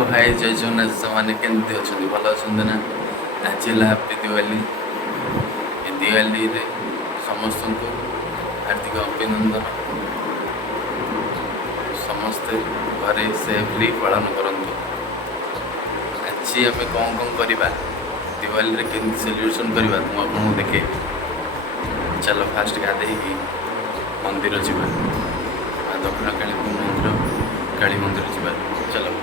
हाय जय जगन्नाथ सामान्य केमती अच्छा भल अच्छा ना आज है हैप्पी दिवाली ये दिवाली रे समस्त को हार्दिक अभिनंदन समस्ते घरे सेफली पालन करंतु आज आम कौन कौन करवा दिवाली रे केमती सेलिब्रेशन करवा तुम आपको देखे चलो फास्ट गाधे मंदिर जावा दक्षिण काली मंदिर जावा चलो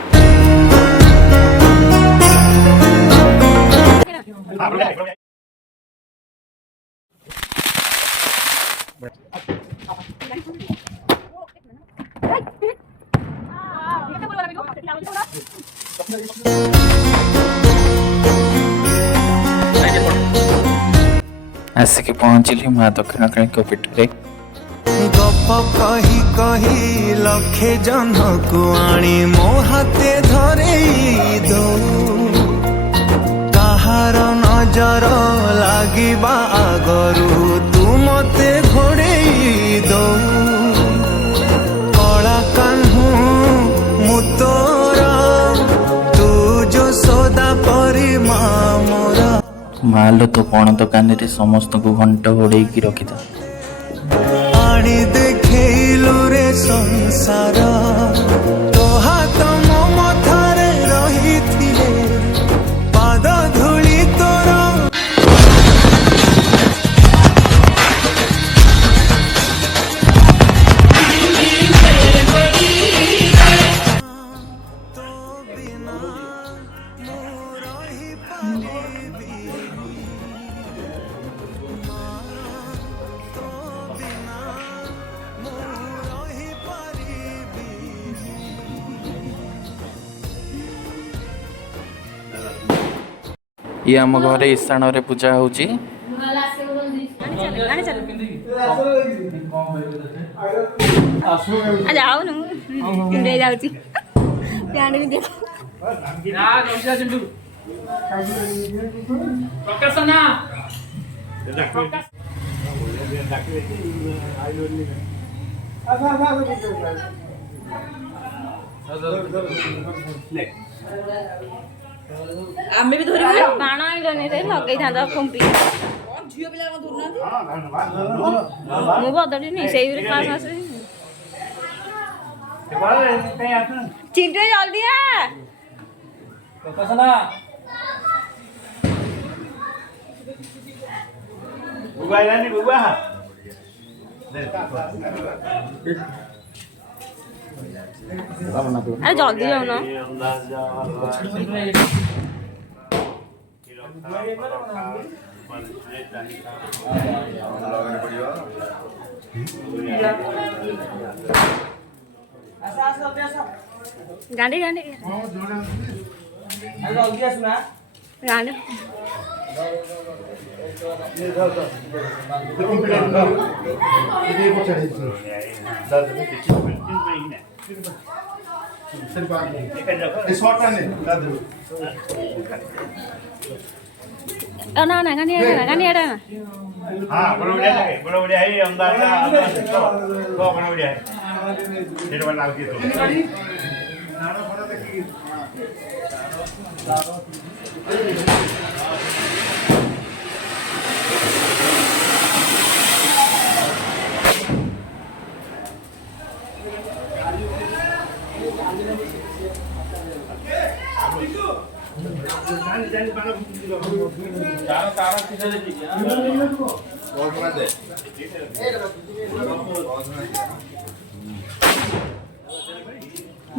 आसिक पहुँचली माँ दक्षिण काली पीठ गप कही कही लखे जन को आनी मो हाथे धरे दो कहार नजर लागिबा आगरू तू मते घोड़े दो कला कान्हू मुतोरा तू जो सौदा परी मोरा मालो तो कौन दुकान रे समस्त को घंटा घोड़े रखी था आनी देखैलु रे संसार तो हाथ मो मथारे रहिथिले पाद धूली तोर ये आम घर ईशान रे पूजा होची आमे भी धरि बाण आइलने रे लगै थांदा फंपी झियो पिला को धरना मु बदली नहीं सेही रे क्लास आसे चिंटू जल्दी आ कसना बुआ लानी बुआ अरे जल्दी जाओ ना गांडी गांडी जल्दी आसना गांडी ना ना गानी ada हाँ बड़ा बढ़िया है अंदाज तो बड़ा बढ़िया है डेढ़ बार लाल की तो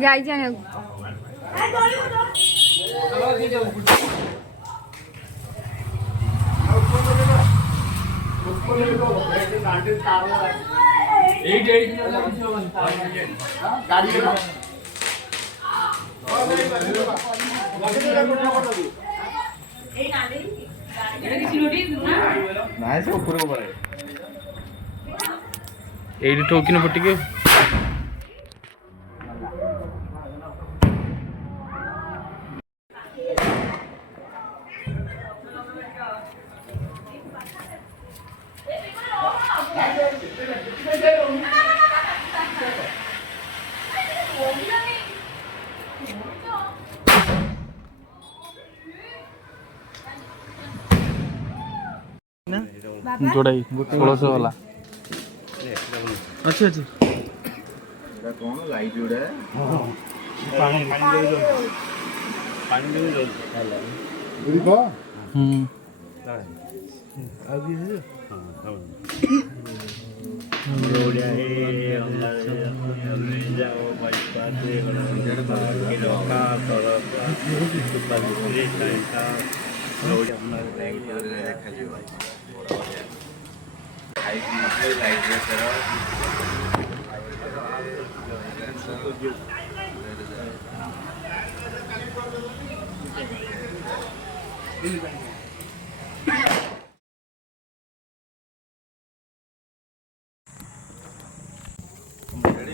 जाई जाने एडी ठोकिन फुटिके जोड़ा 1600 वाला अच्छी अच्छी कौन लाइट जोड़ा पानी पानी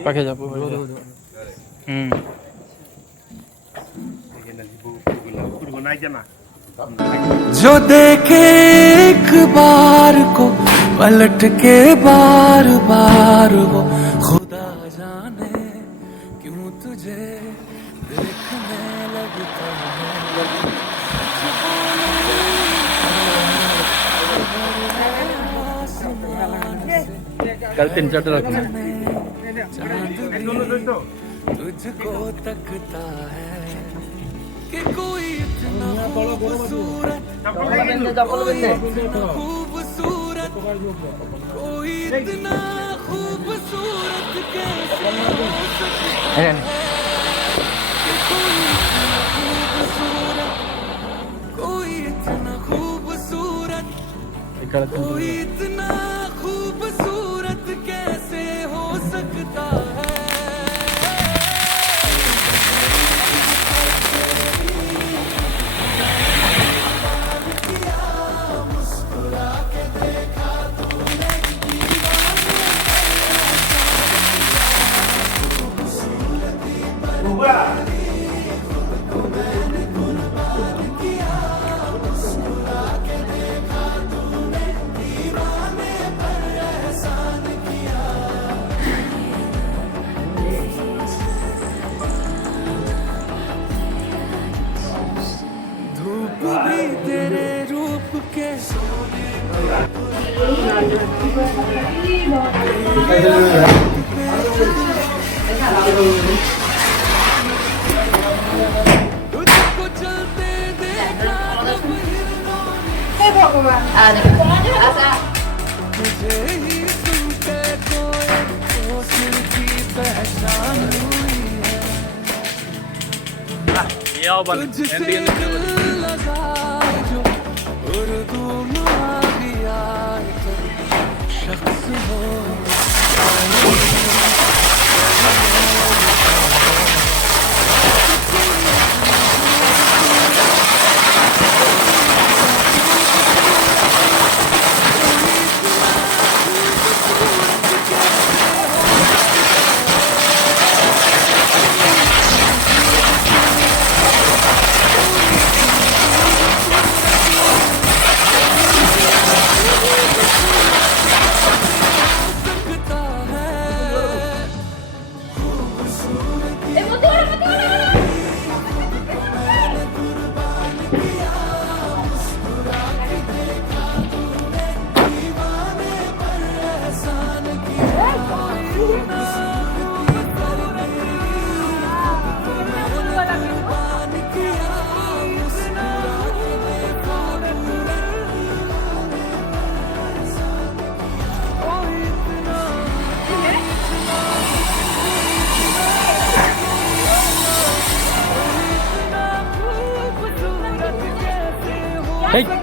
पाखे जा जो देखे एक बार को पलट के बार बार वो खुदा जाने क्यों तुझे देखने लगता कल 3-4 रखना तुझको तकता है कि कोई इतना खूबसूरत कोई इतना खूबसूरत कैसे हो सकता है कि कोई इतना खूबसूरत कोई इतना खूबसूरत कैसे हो सकता है तेरे रूप के तुझको चलते देखा तुझे ही सुनते कोई दोस्त की पहचान हुई है तुझसे दिल लगा जो उर्दू मारिया शख्स हो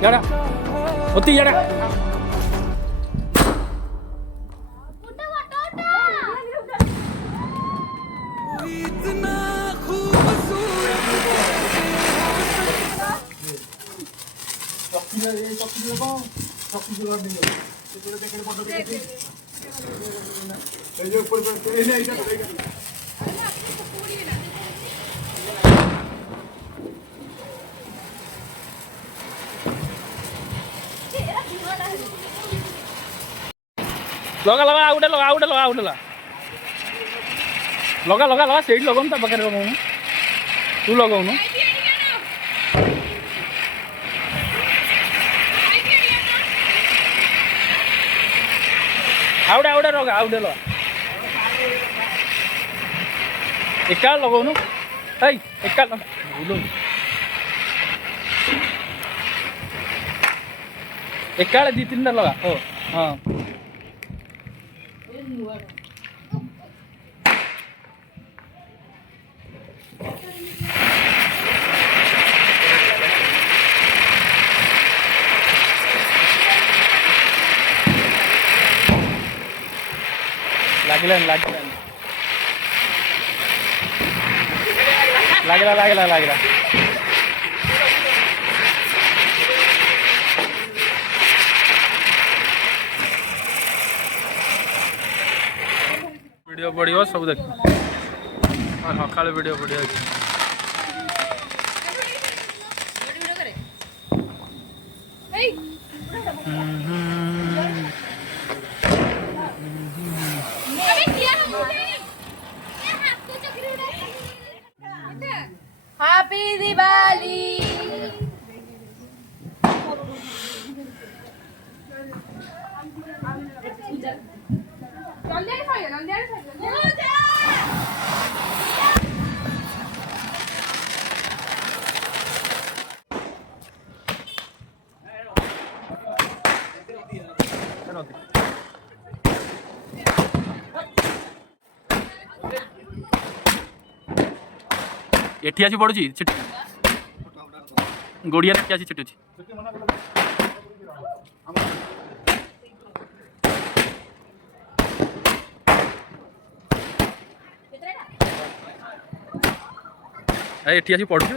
यारा होती यारा इतना खूबसूरत लगा लगा आउट लगा आउट लगा आउट लगा लगा लगा लगा सेट लगाऊँ ता पाखे लगाऊँ तू लगाऊँ आउडे लगा आउडे लगा एका लगाउनु है एका लगा एका 2-3टा लगा हो हाँ लागला वीडियो पड़ो सब देख सका वीडियो पड़ो हैप्पी दिवाली एठी आसी पड़ुची गोड़िया एठी आसी छिटुची एठी आसी पड़ुची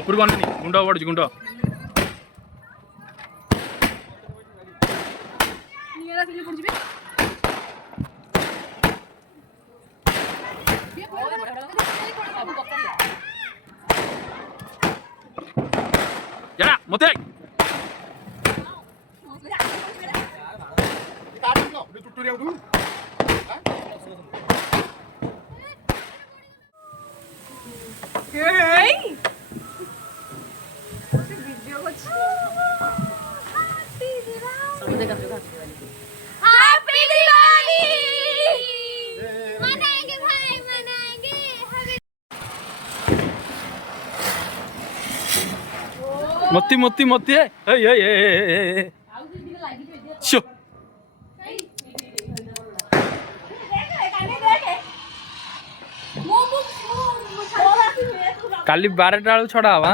ऊपर गनी गुंड पड़ुची गुंड जरा मते हैप्पी दिवाली मनाएंगे भाई मनाएंगे मत्ती मत्ती मत्ती ए शो काली 12टा बेलू छड़ा हवा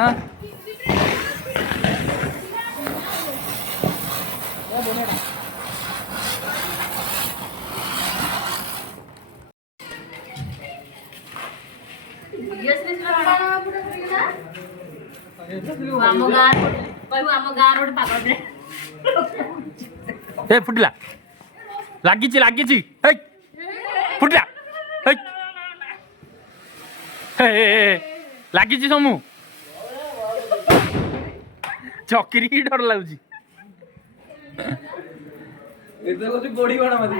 ए फुटला लागिची लागिची हे फुटला हे लागिची समू चक्री की डर लाଗୁଛି गोड़ी बड़ा मत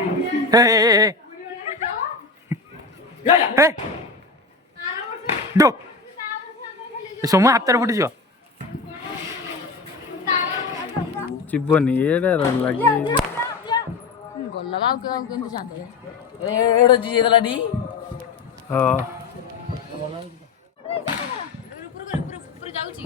डो सोमू हाथ फुटी जा चिबनी एड़ा लगी गल्ला बाव के केंति जानते एड़ो जी देला डी हां ऊपर जाउची